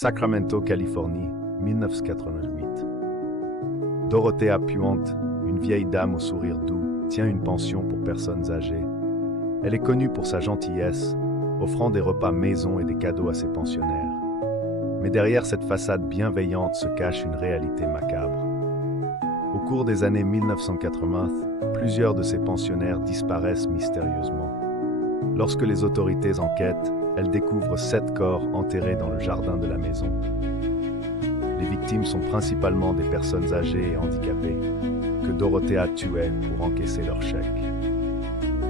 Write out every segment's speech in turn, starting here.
Sacramento, Californie, 1988. Dorothea Puente, une vieille dame au sourire doux, tient une pension pour personnes âgées. Elle est connue pour sa gentillesse, offrant des repas maison et des cadeaux à ses pensionnaires. Mais derrière cette façade bienveillante se cache une réalité macabre. Au cours des années 1980, plusieurs de ses pensionnaires disparaissent mystérieusement. Lorsque les autorités enquêtent, elles découvrent 7 corps enterrés dans le jardin de la maison. Les victimes sont principalement des personnes âgées et handicapées, que Dorothea tuait pour encaisser leur chèque.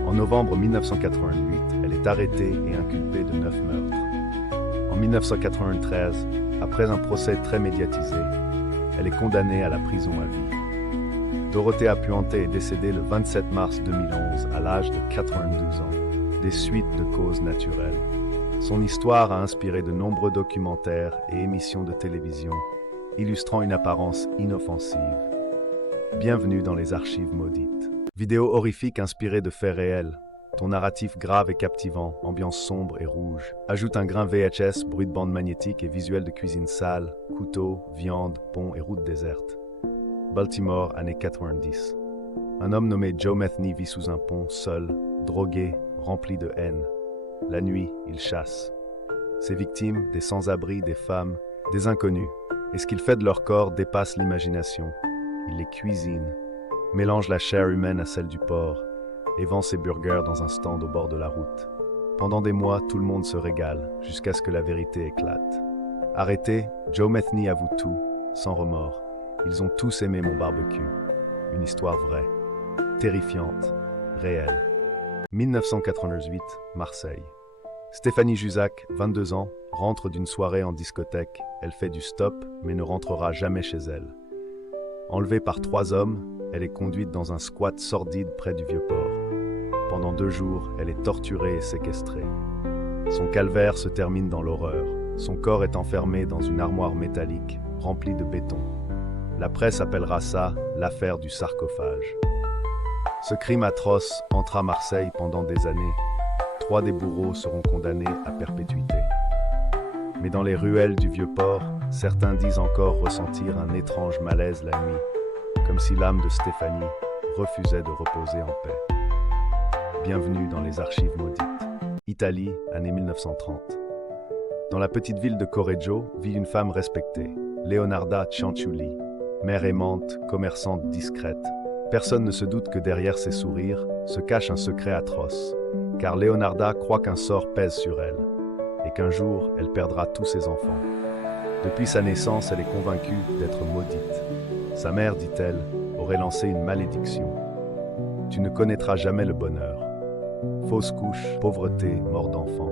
En novembre 1988, elle est arrêtée et inculpée de 9 meurtres. En 1993, après un procès très médiatisé, elle est condamnée à la prison à vie. Dorothea Puente est décédée le 27 mars 2011 à l'âge de 92 ans, des suites de causes naturelles. Son histoire a inspiré de nombreux documentaires et émissions de télévision, illustrant une apparence inoffensive. Bienvenue dans les archives maudites. Vidéo horrifique inspirée de faits réels. Ton narratif grave et captivant, ambiance sombre et rouge. Ajoute un grain VHS, bruit de bande magnétique et visuel de cuisine sale, couteau, viande, pont et route déserte. Baltimore, années 90. Un homme nommé Joe Metheny vit sous un pont, seul, drogué, rempli de haine. La nuit, il chasse. Ses victimes, des sans-abri, des femmes, des inconnus. Et ce qu'il fait de leur corps dépasse l'imagination. Il les cuisine, mélange la chair humaine à celle du porc et vend ses burgers dans un stand au bord de la route. Pendant des mois, tout le monde se régale, jusqu'à ce que la vérité éclate. Arrêté, Joe Metheny avoue tout, sans remords. Ils ont tous aimé mon barbecue. Une histoire vraie, terrifiante, réelle. 1988, Marseille. Stéphanie Juzac, 22 ans, rentre d'une soirée en discothèque. Elle fait du stop, mais ne rentrera jamais chez elle. Enlevée par 3 hommes, elle est conduite dans un squat sordide près du Vieux-Port. Pendant 2 jours, elle est torturée et séquestrée. Son calvaire se termine dans l'horreur. Son corps est enfermé dans une armoire métallique, remplie de béton. La presse appellera ça l'affaire du sarcophage. Ce crime atroce entra à Marseille pendant des années. 3 des bourreaux seront condamnés à perpétuité. Mais dans les ruelles du Vieux-Port, certains disent encore ressentir un étrange malaise la nuit, comme si l'âme de Stéphanie refusait de reposer en paix. Bienvenue dans les archives maudites. Italie, année 1930. Dans la petite ville de Correggio vit une femme respectée, Leonarda Cianciulli, mère aimante, commerçante discrète. Personne ne se doute que derrière ses sourires se cache un secret atroce, car Leonarda croit qu'un sort pèse sur elle, et qu'un jour, elle perdra tous ses enfants. Depuis sa naissance, elle est convaincue d'être maudite. Sa mère, dit-elle, aurait lancé une malédiction. Tu ne connaîtras jamais le bonheur. Fausse couche, pauvreté, mort d'enfant.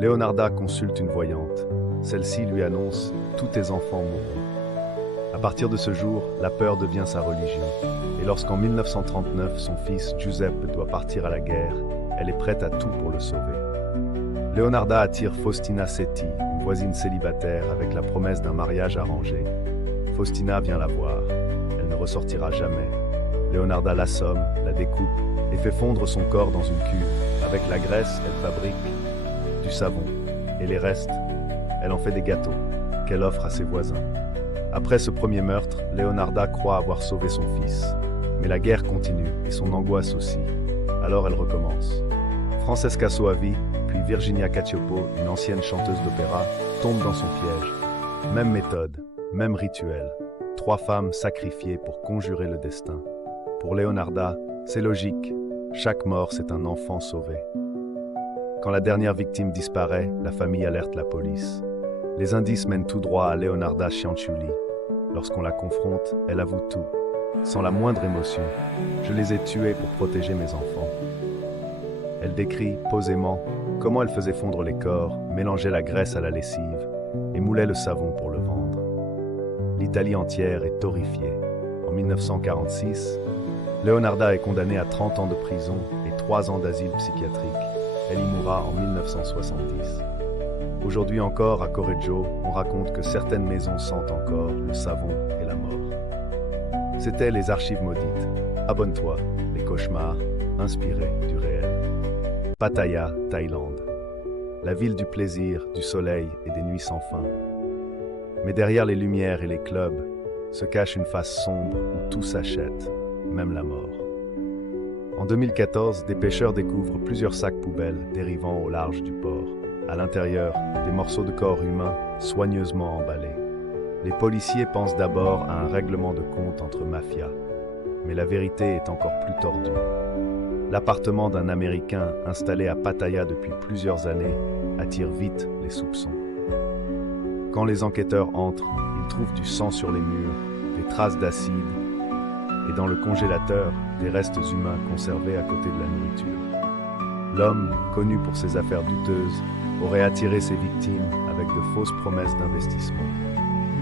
Leonarda consulte une voyante. Celle-ci lui annonce « Tous tes enfants mourront ». À partir de ce jour, la peur devient sa religion. Et lorsqu'en 1939, son fils Giuseppe doit partir à la guerre, elle est prête à tout pour le sauver. Leonarda attire Faustina Setti, une voisine célibataire, avec la promesse d'un mariage arrangé. Faustina vient la voir. Elle ne ressortira jamais. Leonarda l'assomme, la découpe et fait fondre son corps dans une cuve. Avec la graisse, elle fabrique du savon. Et les restes, elle en fait des gâteaux qu'elle offre à ses voisins. Après ce premier meurtre, Leonarda croit avoir sauvé son fils. Mais la guerre continue et son angoisse aussi. Alors elle recommence. Francesca Soavi, puis Virginia Cacioppo, une ancienne chanteuse d'opéra, tombe dans son piège. Même méthode, même rituel. 3 femmes sacrifiées pour conjurer le destin. Pour Leonarda, c'est logique. Chaque mort, c'est un enfant sauvé. Quand la dernière victime disparaît, la famille alerte la police. Les indices mènent tout droit à Leonarda Cianciulli. Lorsqu'on la confronte, elle avoue tout, sans la moindre émotion. Je les ai tués pour protéger mes enfants. Elle décrit, posément, comment elle faisait fondre les corps, mélangeait la graisse à la lessive et moulait le savon pour le vendre. L'Italie entière est horrifiée. En 1946, Leonarda est condamnée à 30 ans de prison et 3 ans d'asile psychiatrique. Elle y mourra en 1970. Aujourd'hui encore, à Correggio, on raconte que certaines maisons sentent encore le savon et la mort. C'était les archives maudites. Abonne-toi, les cauchemars inspirés du réel. Pattaya, Thaïlande. La ville du plaisir, du soleil et des nuits sans fin. Mais derrière les lumières et les clubs se cache une face sombre où tout s'achète, même la mort. En 2014, des pêcheurs découvrent plusieurs sacs poubelles dérivant au large du port. À l'intérieur, des morceaux de corps humains soigneusement emballés. Les policiers pensent d'abord à un règlement de compte entre mafias, mais la vérité est encore plus tordue. L'appartement d'un Américain installé à Pattaya depuis plusieurs années attire vite les soupçons. Quand les enquêteurs entrent, ils trouvent du sang sur les murs, des traces d'acide et dans le congélateur, des restes humains conservés à côté de la nourriture. L'homme, connu pour ses affaires douteuses, aurait attiré ses victimes avec de fausses promesses d'investissement.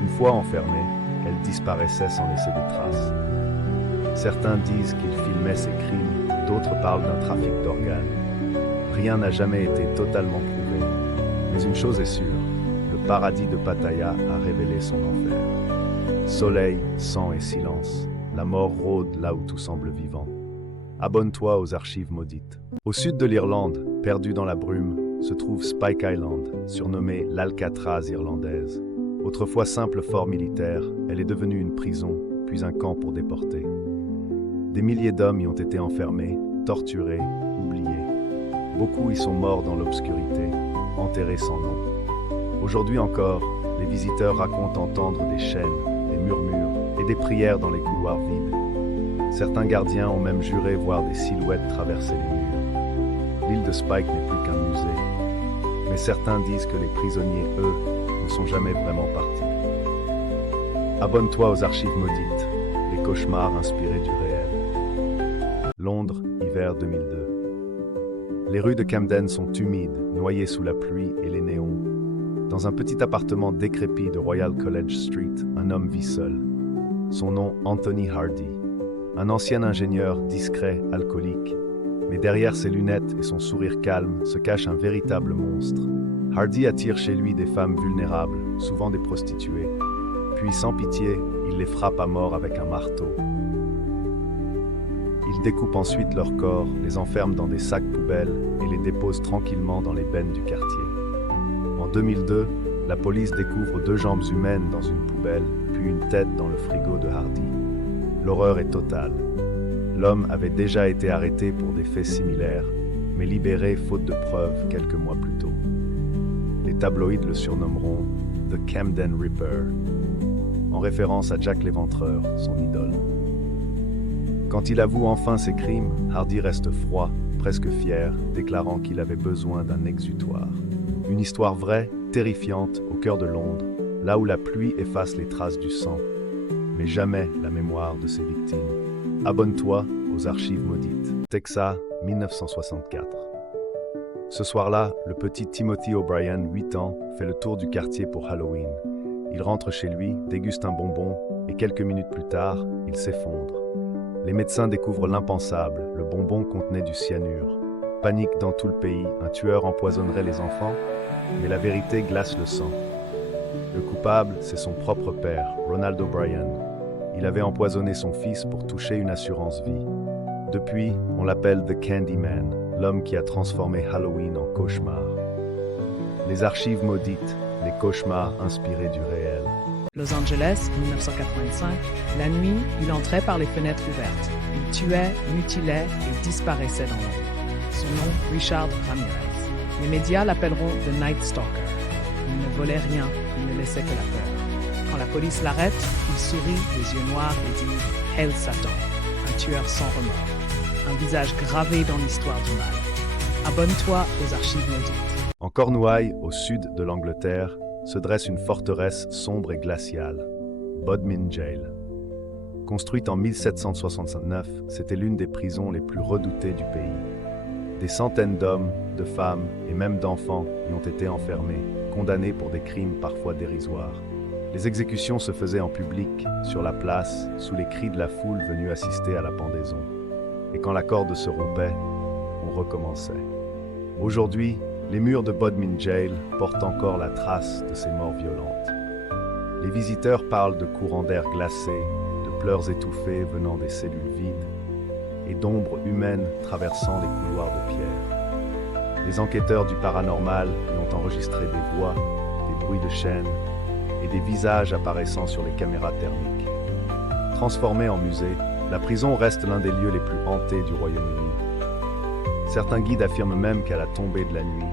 Une fois enfermées, elles disparaissaient sans laisser de traces. Certains disent qu'il filmait ses crimes, d'autres parlent d'un trafic d'organes. Rien n'a jamais été totalement prouvé. Mais une chose est sûre, le paradis de Pattaya a révélé son enfer. Soleil, sang et silence, la mort rôde là où tout semble vivant. Abonne-toi aux archives maudites. Au sud de l'Irlande, perdu dans la brume, se trouve Spike Island, surnommée l'Alcatraz irlandaise. Autrefois simple fort militaire, elle est devenue une prison, puis un camp pour déportés. Des milliers d'hommes y ont été enfermés, torturés, oubliés. Beaucoup y sont morts dans l'obscurité, enterrés sans nom. Aujourd'hui encore, les visiteurs racontent entendre des chaînes, des murmures et des prières dans les couloirs vides. Certains gardiens ont même juré voir des silhouettes traverser les murs. L'île de Spike n'est plus qu'un musée. Mais certains disent que les prisonniers, eux, ne sont jamais vraiment partis. Abonne-toi aux archives maudites, les cauchemars inspirés du réel. Londres, hiver 2002. Les rues de Camden sont humides, noyées sous la pluie et les néons. Dans un petit appartement décrépit de Royal College Street, un homme vit seul. Son nom, Anthony Hardy. Un ancien ingénieur discret, alcoolique. Mais derrière ses lunettes et son sourire calme se cache un véritable monstre. Hardy attire chez lui des femmes vulnérables, souvent des prostituées. Puis, sans pitié, il les frappe à mort avec un marteau. Il découpe ensuite leurs corps, les enferme dans des sacs poubelles et les dépose tranquillement dans les bennes du quartier. En 2002, la police découvre 2 jambes humaines dans une poubelle, puis une tête dans le frigo de Hardy. L'horreur est totale. L'homme avait déjà été arrêté pour des faits similaires, mais libéré faute de preuves quelques mois plus tôt. Les tabloïds le surnommeront The Camden Ripper, en référence à Jack l'Éventreur, son idole. Quand il avoue enfin ses crimes, Hardy reste froid, presque fier, déclarant qu'il avait besoin d'un exutoire. Une histoire vraie, terrifiante, au cœur de Londres, là où la pluie efface les traces du sang, mais jamais la mémoire de ses victimes. Abonne-toi aux archives maudites. Texas, 1964. Ce soir-là, le petit Timothy O'Brien, 8 ans, fait le tour du quartier pour Halloween. Il rentre chez lui, déguste un bonbon, et quelques minutes plus tard, il s'effondre. Les médecins découvrent l'impensable, le bonbon contenait du cyanure. Panique dans tout le pays, un tueur empoisonnerait les enfants, mais la vérité glace le sang. Le coupable, c'est son propre père, Ronald O'Brien. Il avait empoisonné son fils pour toucher une assurance vie. Depuis, on l'appelle The Candyman, l'homme qui a transformé Halloween en cauchemar. Les archives maudites, les cauchemars inspirés du réel. Los Angeles, 1985, la nuit, il entrait par les fenêtres ouvertes. Il tuait, mutilait et disparaissait dans l'ombre. Son nom, Richard Ramirez. Les médias l'appelleront The Night Stalker. Il ne volait rien, il ne laissait que la peur. Quand la police l'arrête, il sourit, les yeux noirs et dit « Hail Satan », un tueur sans remords. Un visage gravé dans l'histoire du mal. Abonne-toi aux archives maudites. En Cornouailles, au sud de l'Angleterre, se dresse une forteresse sombre et glaciale, Bodmin Jail. Construite en 1769, c'était l'une des prisons les plus redoutées du pays. Des centaines d'hommes, de femmes et même d'enfants y ont été enfermés, condamnés pour des crimes parfois dérisoires. Les exécutions se faisaient en public, sur la place, sous les cris de la foule venue assister à la pendaison. Et quand la corde se rompait, on recommençait. Aujourd'hui, les murs de Bodmin Jail portent encore la trace de ces morts violentes. Les visiteurs parlent de courants d'air glacés, de pleurs étouffés venant des cellules vides et d'ombres humaines traversant les couloirs de pierre. Les enquêteurs du paranormal y ont enregistré des voix, des bruits de chaînes et des visages apparaissant sur les caméras thermiques. Transformée en musée, la prison reste l'un des lieux les plus hantés du Royaume-Uni. Certains guides affirment même qu'à la tombée de la nuit,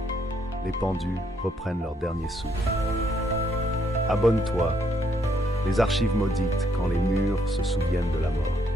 les pendus reprennent leur dernier souffle. Abonne-toi, les archives maudites quand les murs se souviennent de la mort.